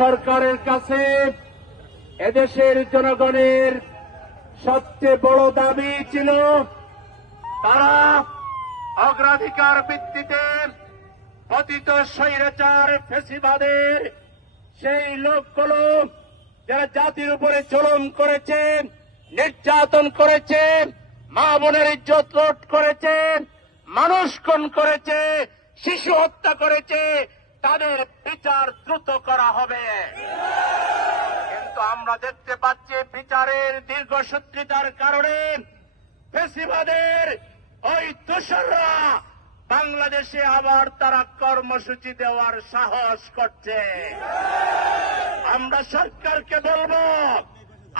সরকারের কাছে এদেশের জনগণের সবচেয়ে বড় দাবি ছিল তারা অগ্রাধিকার ভিত্তিতে পতিত স্বৈরাচার ফেসিবাদের সেই লোকগুলো যারা জাতির উপরে চলন করেছে নির্যাতন করেছে মা বোনের ইজ্জত লোট করেছে মানুষ করেছে শিশু হত্যা করেছে তাদের বিচার দ্রুত করা হবে কিন্তু আমরা দেখতে পাচ্ছি বিচারের দীর্ঘসূত্রিতার কারণে ফেসিবাদের ওই তুষাররা বাংলাদেশে আবার তারা কর্মসূচি দেওয়ার সাহস করছে আমরা সরকারকে বলব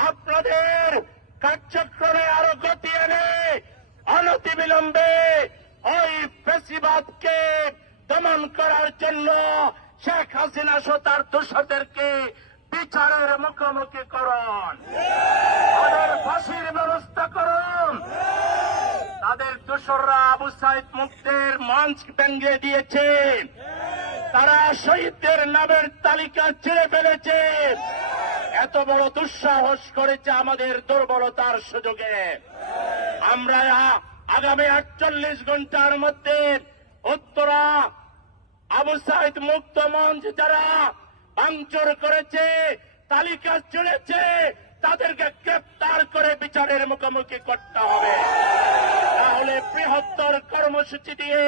আপনাদের কার্যক্রমে আরো গতি এনে অনতিবিলম্বে ওই ফেসিবাদকে দমন করার জন্য শেখ হাসিনা সহ তার দোষদেরকে বিচারের মুখোমুখি করুন তাদের ফাঁসির ব্যবস্থা করুন তাদের দোসররা আবু সাইদ মুক্তের মঞ্চ ব্যঙ্গে দিয়েছে তারা শহীদদের নামের তালিকা ছেড়ে ফেলেছে এত বড় দুঃসাহস করেছে আমাদের দুর্বলতার সুযোগে আমরা আগামী আটচল্লিশ ঘন্টার মধ্যে উত্তরা আবু সাহেদ মুক্ত মঞ্চ যারা ভাঙচুর করেছে তালিকা চড়েছে তাদেরকে গ্রেপ্তার করে বিচারের মুখোমুখি করতে হবে তাহলে বৃহত্তর কর্মসূচি দিয়ে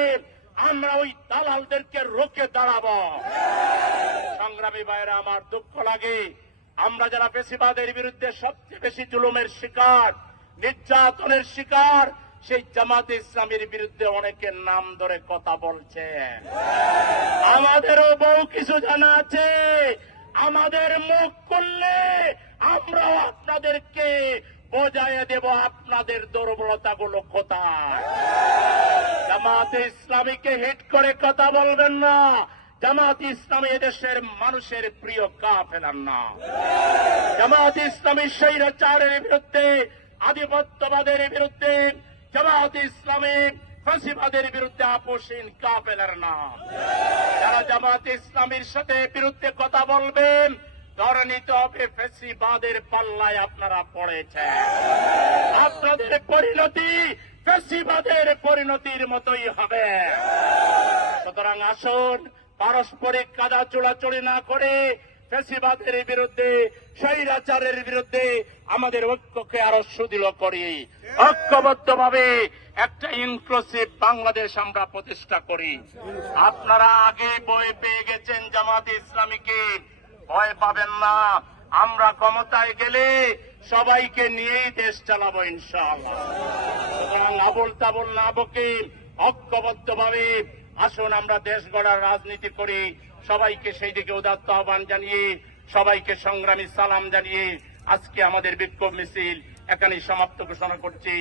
আমরা ওই দালালদেরকে রোকে দাঁড়াব সংগ্রামী ভাইরা আমার দুঃখ লাগে আমরা যারা পেশিবাদের বিরুদ্ধে সবচেয়ে বেশি জুলুমের শিকার নির্যাতনের শিকার সেই জামাত ইসলামের বিরুদ্ধে অনেকে নাম ধরে কথা বলছে আমাদেরও বহু কিছু জানা আছে আমাদের মুখ করলে আমরাও আপনাদেরকে বোঝাই দেব আপনাদের দুর্বলতা গুলো কোথায় জামাতে ইসলামীকে হিট করে কথা বলবেন না জামাত ইসলামী এদেশের মানুষের প্রিয় কা ফেলার না জামাত ইসলামী সেই রাচারের বিরুদ্ধে আধিপত্যবাদের বিরুদ্ধে জামায়াতে ইসলামের ফাঁসিবাদের বিরুদ্ধে আপোষহীন কাপেলার নাম যারা জামায়াতে ইসলামের সাথে বিরুদ্ধে কথা বলবেন পাল্লায় আপনারা পড়েছেন আপনাদের পরিণতি ফেসিবাদের পরিণতির মতোই হবে সুতরাং আসুন পারস্পরিক কাদা চোড়াচড়ি না করে ফেসিবাদের বিরুদ্ধে স্বৈরাচারের বিরুদ্ধে আমাদের ঐক্যকে আরো সুদৃঢ় করি ঐক্যবদ্ধ ভাবে একটা ইনক্লুসিভ বাংলাদেশ আমরা প্রতিষ্ঠা করি আপনারা আগে বই পেয়ে গেছেন জামাত ইসলামীকে ভয় পাবেন না আমরা ক্ষমতায় গেলে সবাইকে নিয়েই দেশ চালাবো ইনশাআল্লাহ সুতরাং আবল তাবল না বকে আসুন আমরা দেশ গড়ার রাজনীতি করি সবাইকে সেই দিকে উদাত্ত আহ্বান জানিয়ে সবাইকে সংগ্রামী সালাম জানিয়ে আজকে আমাদের বিক্ষোভ মিছিল এখানে সমাপ্ত ঘোষণা করছি